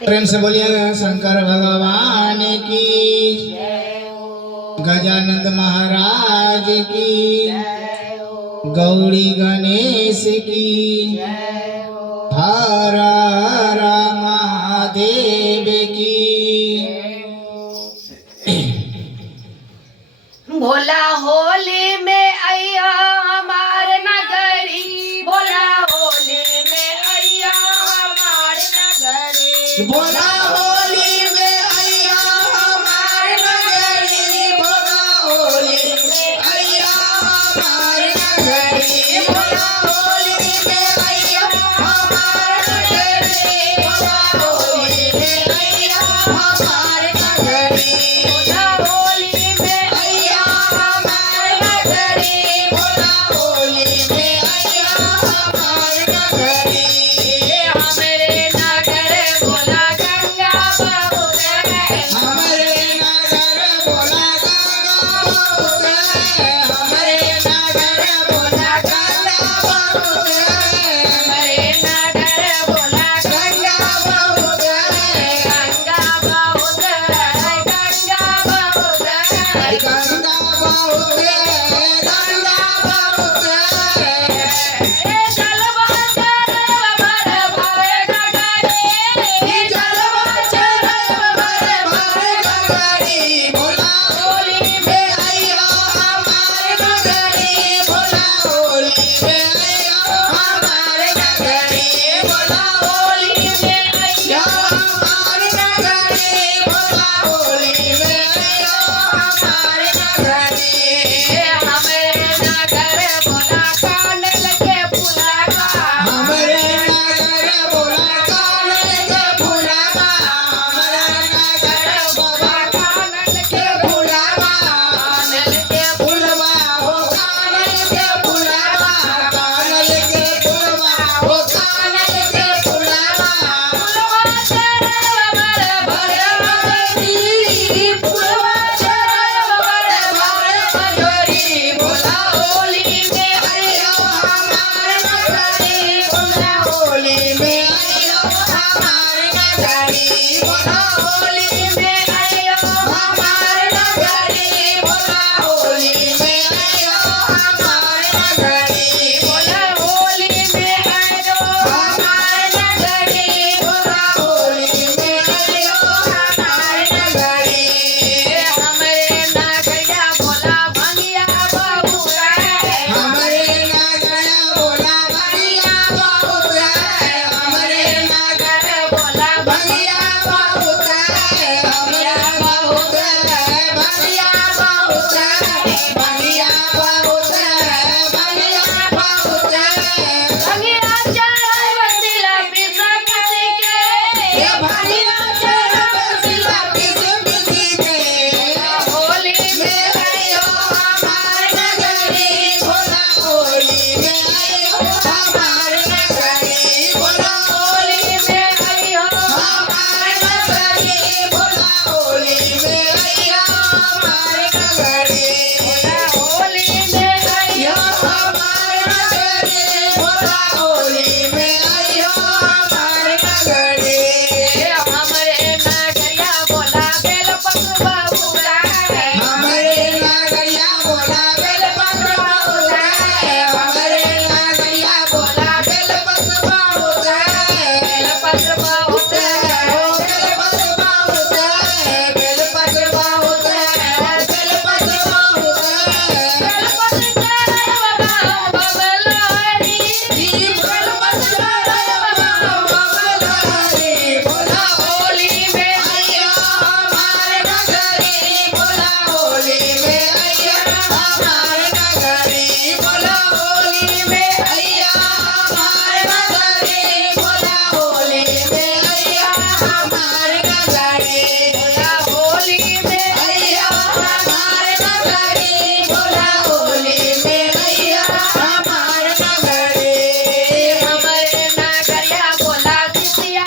प्रेम से बोलिए शंकर भगवान की, गजानंद महाराज की, गौरी गणेश की, हर हर महादेव की। भोला होली में आया हमार नगरी, भोला होली में आया हमार नगरी, भोला होली में आया हमार नगरी, भोला होली में आया हमार नगरी, भोला होली में आया हमार नगरी, भोला होली में आया हमार नगरी, भोला होली में आया हमार नगरी, भोला होली में आया हमार नगरी। हमरे नगर भोला गंगा बहुत है, हमारे नगर भोला गंगा बहुत है, हमारे नगर भोला गंगा बहुत है, हमरे नगर भोला गंगा बहुत है, गंगा बहुत है, गंगा बहुत है। गंगा बहुत है, गंगा बहुत है। जलवा चढ़वा भर भरे गगरी, जलवा चढ़वा भरे भरे गगरी, भोला होली में आया हमार नगरी, भोला होली में आया हमार नगरी, भोला होली में आया हमार नगरी, भोला होली में आया हमार नगरी। हमरे नगर भोला कानल के फुलवा, हमरे नगर भोला कानल के फुलवा, हमरे नगर भोला कानल के फुलवा, कानल के फुलवा हो कानल के फुलवा, कानल के फुलवा हो कानल के फुलवा। फुलवा चढ़वा भर भरे गगरी, फुलवा चढ़वा भरे भरे गगरी, भोला होली में आया हमार नगरी, भोला होली में आया हमार नगरी, भोला होली में आया हमार नगरी, भोला होली में आया हमार नगरी, भोला होली में आयो हमार नगरी, भोला होली में आया हमार नगरी। हमरे नगरिया भोला भंगिया बहुत है, हमारे नगर भोला भैया बहुत है, हमारे नगर भोला भैया बहुत है, हमारा बहुत है, भैया बहुत है, भैया बहुत है, भैया बहुत है। भंगिया चढ़वा दिला पिसा किसी के, ये भैया चढ़ सिला किसी के, होली में आयो हमार नगरी, भोला होली में आयो हमार नगरी, भोला होली में आयो हमार नगरी, भोला होली में आयो हमार नगरी, होली में यो आयो हमार नगरी, भोला होली में आयो हमार नगरी। हमरे नगरिया भोला बेल पकवा फूला है, हमारे नगरिया भोला बेलपत्र बहुत है, हमारे नगरिया भोला बेलपत्र बहुत है, बेलपत्र बहुत बेलपत्र बहुत है, बेलपत्र बहुत है, बेलपत्र बहुत है। बेलपत्र चढ़वा बबलहरी, ई बेलपत्र चढ़वा बबलहरी, भोला होली में आया हमार नगरी, भोला होली में आया हमार नगरी, भोला होली में आया हमार नगरी, भोला होली में आया हमार नगरी, होली में आया हमार नगरी, भोला होली में आया हमार नगरी। हमरे नगरिया भोला सिसिया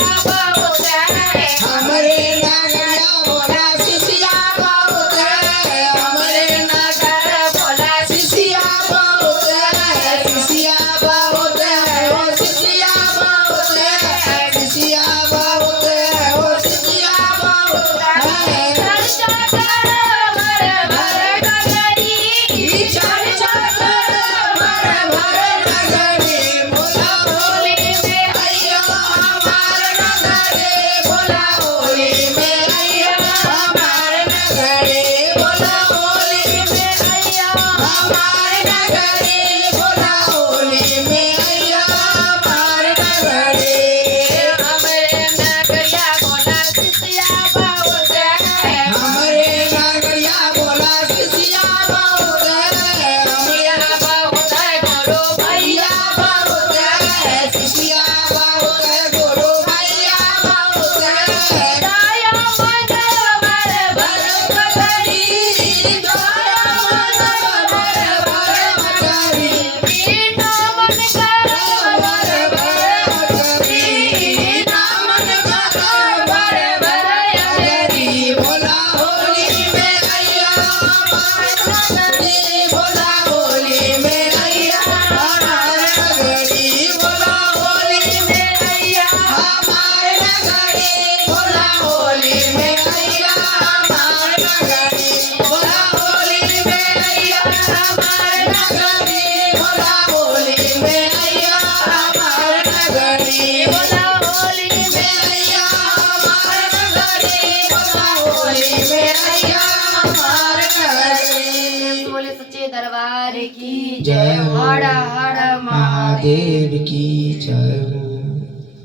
होली में अइहा हमार नगरी। बोले सच्चे दरबार की जय हो। हर हर महादेव। महादेव की जय हो।